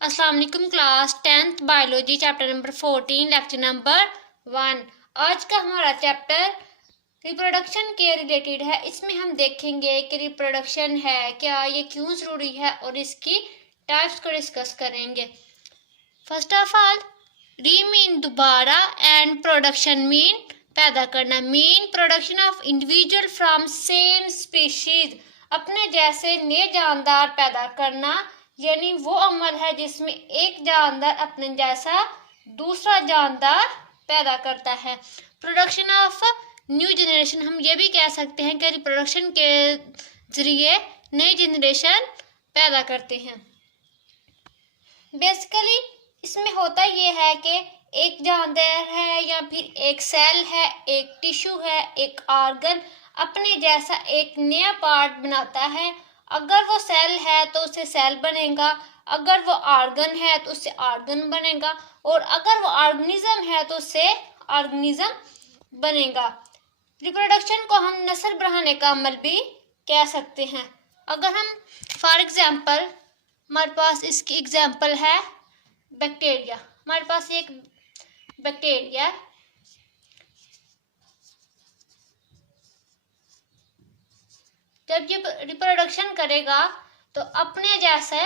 अस्सलाम वालेकुम class 10th biology chapter number 14 lecture number 1। आज का हमारा चैप्टर रिप्रोडक्शन के रिलेटेड है। इसमें हम देखेंगे कि रिप्रोडक्शन है क्या, ये क्यों ज़रूरी है और इसकी टाइप्स को डिस्कस करेंगे। फर्स्ट ऑफ ऑल, री मीन दोबारा एंड प्रोडक्शन मीन पैदा करना। Mean production of individual from same species, अपने जैसे नए जानदार पैदा करना, यानी वो अमल है जिसमें एक जानदार अपने जैसा दूसरा जानदार पैदा करता है। प्रोडक्शन ऑफ न्यू जनरेशन, हम ये भी कह सकते हैं कि रिप्रोडक्शन के जरिए नई जनरेशन पैदा करते हैं। बेसिकली इसमें होता ये है कि एक जानदार है या फिर एक सेल है, एक टिश्यू है, एक ऑर्गन अपने जैसा एक नया पार्ट बनाता है। अगर वो सेल है तो उससे सेल बनेगा, अगर वो ऑर्गन है तो उससे ऑर्गन बनेगा, और अगर वो ऑर्गेनिज्म है तो उससे ऑर्गेनिज्म बनेगा। रिप्रोडक्शन को हम नस्ल बढ़ाने का अमल भी कह सकते हैं। अगर हम फॉर एग्जांपल, हमारे पास इसकी एग्जांपल है बैक्टीरिया। हमारे पास एक बैक्टीरिया है, जब ये रिप्रोडक्शन करेगा तो अपने जैसे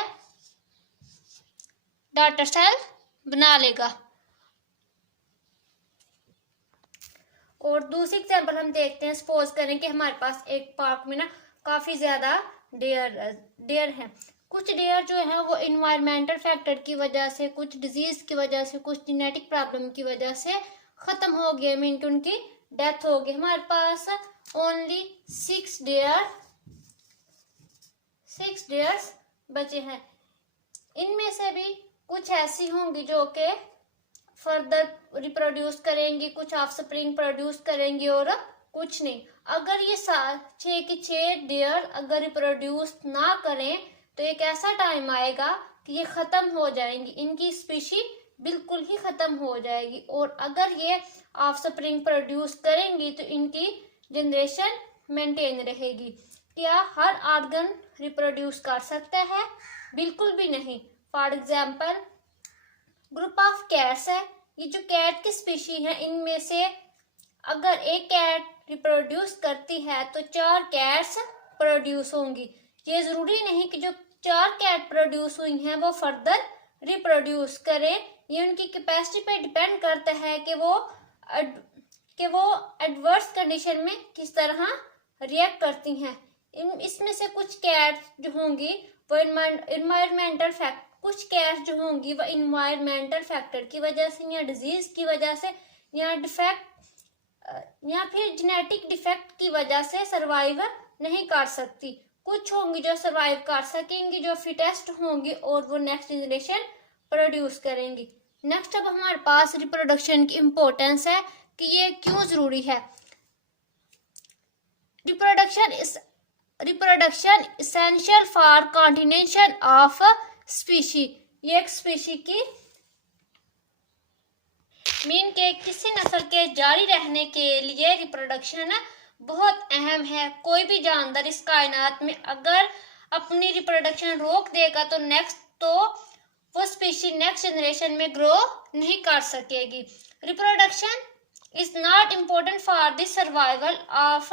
डॉटर सेल बना लेगा। और दूसरी एग्जांपल हम देखते हैं। सपोज करें कि हमारे पास एक पार्क में ना काफ़ी ज़्यादा डेयर है। कुछ डेयर जो है वो इन्वायरमेंटल फैक्टर की वजह से, कुछ डिजीज़ की वजह से, कुछ जेनेटिक प्रॉब्लम की वजह से ख़त्म हो गए, मीन कि उनकी डेथ हो गई। हमारे पास ओनली 6 डेयर्स बचे हैं। इनमें से भी कुछ ऐसी होंगी जो कि फर्दर रिप्रोड्यूस करेंगी, कुछ ऑफस्प्रिंग प्रोड्यूस करेंगी और कुछ नहीं। अगर ये 6 डेयर अगर रिप्रोड्यूस ना करें तो एक ऐसा टाइम आएगा कि ये ख़त्म हो जाएंगी, इनकी स्पीशी बिल्कुल ही ख़त्म हो जाएगी। और अगर ये ऑफस्प्रिंग प्रोड्यूस करेंगी तो इनकी जनरेशन मेंटेन रहेगी। क्या हर ऑर्गन रिप्रोड्यूस कर सकता है? बिल्कुल भी नहीं। For example, group of cats है। ये जो कैट की स्पीशी है, इनमें से अगर एक कैट रिप्रोड्यूस करती है तो 4 कैट्स प्रोड्यूस होंगी। ये जरूरी नहीं कि जो 4 कैट प्रोड्यूस हुई हैं वो फर्दर रिप्रोड्यूस करें। ये उनकी कैपेसिटी पे डिपेंड करता है कि वो एडवर्स कंडीशन में किस तरह रिएक्ट करती हैं। इसमें से कुछ कैट्स जो होंगी वो कुछ कैट्स जो होंगी वो इन्वायरमेंटल फैक्टर की वजह से या डिजीज की वजह से या डिफेक्ट या फिर जेनेटिक डिफेक्ट की वजह से सर्वाइव नहीं कर सकती। कुछ होंगी जो सर्वाइव कर सकेंगी, जो फिटेस्ट होंगी और वो नेक्स्ट जनरेशन प्रोड्यूस करेंगी। नेक्स्ट अब हमारे पास रिप्रोडक्शन की इम्पोर्टेंस है कि ये क्यों जरूरी है। Reproduction essential for continuation of species. ये एक स्पीशी की मीन के किसी नस्ल के जारी रहने के लिए रिप्रोडक्शन बहुत अहम है। कोई भी जानदार इस कायनात में अगर अपनी रिप्रोडक्शन रोक देगा तो वो स्पीशी नेक्स्ट जनरेशन में ग्रो नहीं कर सकेगी। Reproduction is not important for the survival of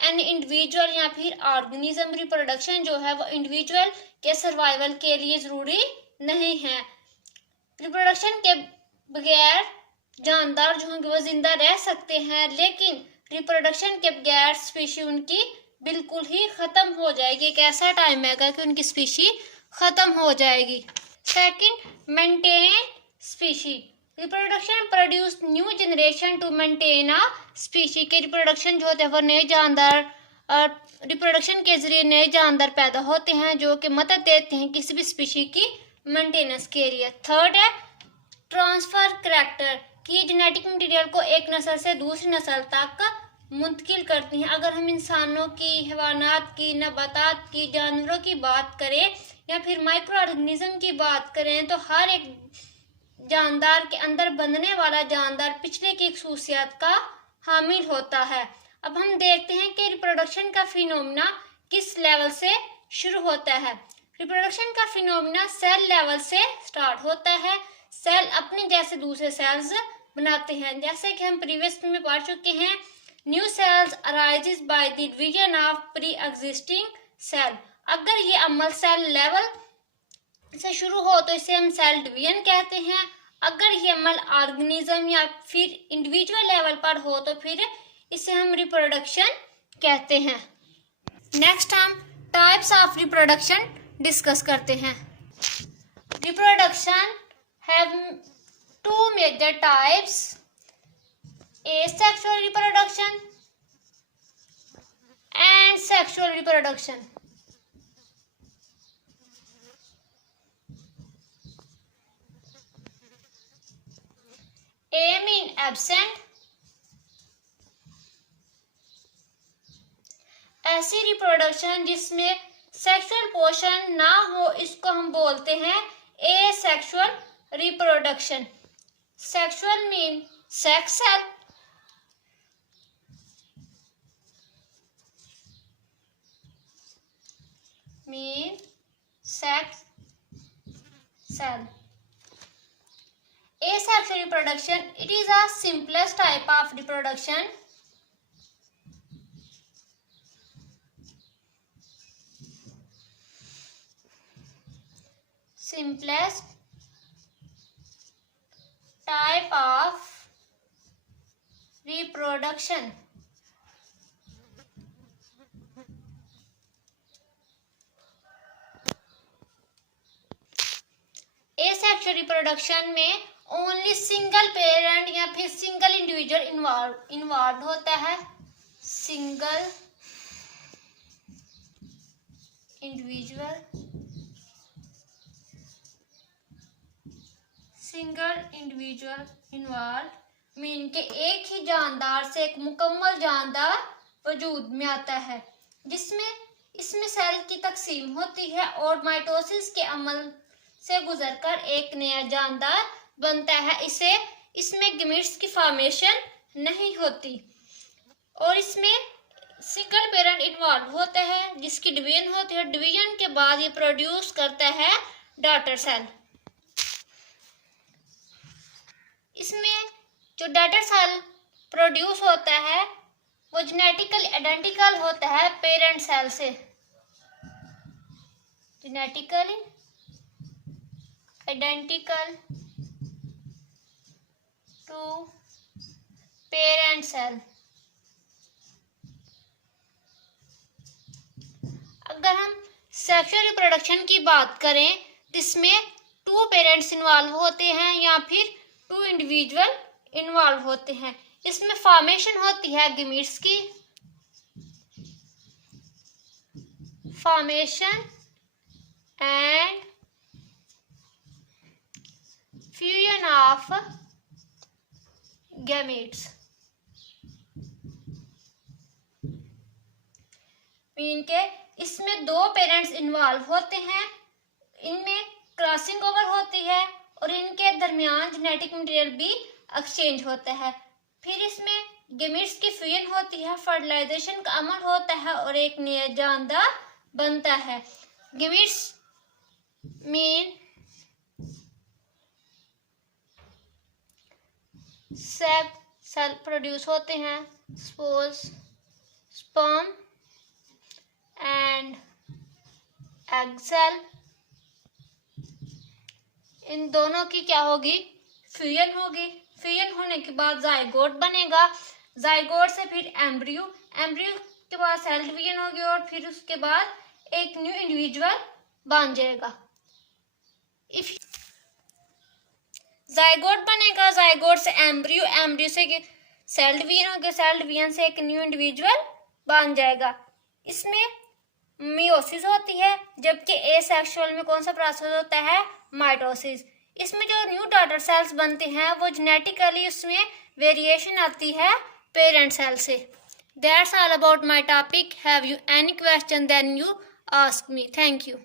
an individual या फिर ऑर्गेनिज्म। रिप्रोडक्शन जो है वो इंडिविजुअल के सर्वाइवल के लिए जरूरी नहीं है। रिप्रोडक्शन के बगैर जानदार जो होंगे वो जिंदा रह सकते हैं, लेकिन रिप्रोडक्शन के बगैर स्पीशी उनकी बिल्कुल ही खत्म हो जाएगी। एक ऐसा टाइम आएगा कि उनकी स्पीशी खत्म हो जाएगी। Second, maintain species. Reproduction produce new generation to maintain a species. के रिप्रोडक्शन जो होते हैं वो नए जानदार रिप्रोडक्शन के जरिए नए जानदार पैदा होते हैं जो कि मदद देते हैं किसी भी स्पीशी की मेंटेनेंस के लिए। थर्ड है ट्रांसफर करैक्टर, कि जेनेटिक मटेरियल को एक नस्ल से दूसरी नस्ल तक मुंतकिल करती हैं। अगर हम इंसानों की, हैवानात की, नबातात की, जानवरों की बात करें या फिर माइक्रो ऑर्गेनिज्म की बात करें तो हर एक जानदार के अंदर बनने वाला जानदार पिछले की खसूसियात का हामिल होता है। अब हम देखते हैं कि रिप्रोडक्शन का फिनोमेना किस लेवल से शुरू होता है। रिप्रोडक्शन का फिनोमिना सेल लेवल से स्टार्ट होता है। सेल अपने जैसे दूसरे सेल्स बनाते हैं, जैसे कि हम प्रीवियस में पढ़ चुके हैं। New cells arises by the division of pre existing cell. अगर ये अमल सेल लेवल से शुरू हो तो इसे हम सेल डिवीजन कहते हैं। अगर ये अमल ऑर्गेनिज्म या फिर इंडिविजुअल लेवल पर हो तो फिर इसे हम रिप्रोडक्शन कहते हैं। नेक्स्ट हम टाइप्स ऑफ रिप्रोडक्शन डिस्कस करते हैं। Reproduction have two major types, asexual reproduction and sexual reproduction. A mean absent, ऐसी रिप्रोडक्शन जिसमें सेक्सुअल पोर्शन ना हो इसको हम बोलते हैं asexual reproduction. Sexual mean sex cell, mean sex cell. Asexual reproduction, it is a simplest type of reproduction. Simplest type of reproduction. Asexual reproduction में only single parent या फिर सिंगल इंडिविजुअल इन्वॉल्व होता है। सिंगल इंडिविजुअल इन्वॉल्व मीन के एक ही जानदार से एक मुकम्मल जानदार वजूद में आता है, जिसमें इसमें सेल की तकसीम होती है और माइटोसिस के अमल से गुजरकर एक नया जानदार बनता है। इसमें गमीट्स की फॉर्मेशन नहीं होती और इसमें सिंगल पेरेंट इन्वॉल्व होता है जिसकी डिवीजन होती है। डिवीजन के बाद ये प्रोड्यूस करता है डॉटर सेल। इसमें जो डॉटर सेल प्रोड्यूस होता है वो जेनेटिकली आइडेंटिकल होता है पेरेंट सेल से। Genetically identical to parent cell. अगर हम सेक्सुअल रिप्रोडक्शन की बात करें तो इसमें टू पेरेंट्स इन्वॉल्व होते हैं या फिर टू इंडिविजुअल इन्वॉल्व होते हैं। इसमें फॉर्मेशन होती है गमीट्स की, formation and fusion of gametes mean के इसमें दो पेरेंट्स इन्वॉल्व होते हैं, इनमें क्रॉसिंग ओवर होती है और इनके दरमियान जेनेटिक मटेरियल भी एक्सचेंज होता है। फिर इसमें गैमेट्स की फ्यूजन होती है, फर्टिलाइजेशन का अमल होता है और एक नया जानदार बनता है। गैमेट्स मीन सेल प्रोड्यूस होते हैं, suppose sperm and egg cell. इन दोनों की क्या होगी? फ्यूजन होगी। फ्यूजन होने के बाद जाइगोट बनेगा, जाइगोट से फिर एम्ब्रियो, एम्ब्रियो के बाद सेल डिवीजन होगी और फिर उसके बाद एक न्यू इंडिविजुअल बन जाएगा। इफ जाइगोट बनेगा, जाइगोट से एम्ब्रियो, एम्ब्रियो से सेल डिवीजन होगा, सेल डिवीजन से एक न्यू इंडिविजुअल बन जाएगा। इसमें मियोसिस होती है, जबकि एसेक्सुअल में कौन सा प्रोसेस होता है? माइटोसिस। इसमें जो न्यू डॉटर सेल्स बनते हैं वो जेनेटिकली उसमें वेरिएशन आती है पेरेंट सेल से। That's all about my topic. Have you any question then you ask me. Thank you.